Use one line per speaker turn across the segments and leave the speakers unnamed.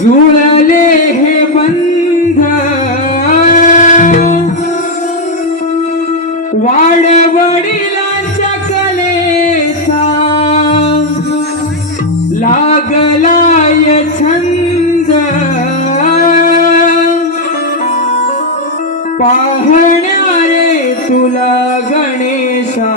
जुळले हे बंध. वाड वडिलांच्या कलेचा लागलाय छंद. पाहणारे तुला गणेशा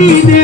ती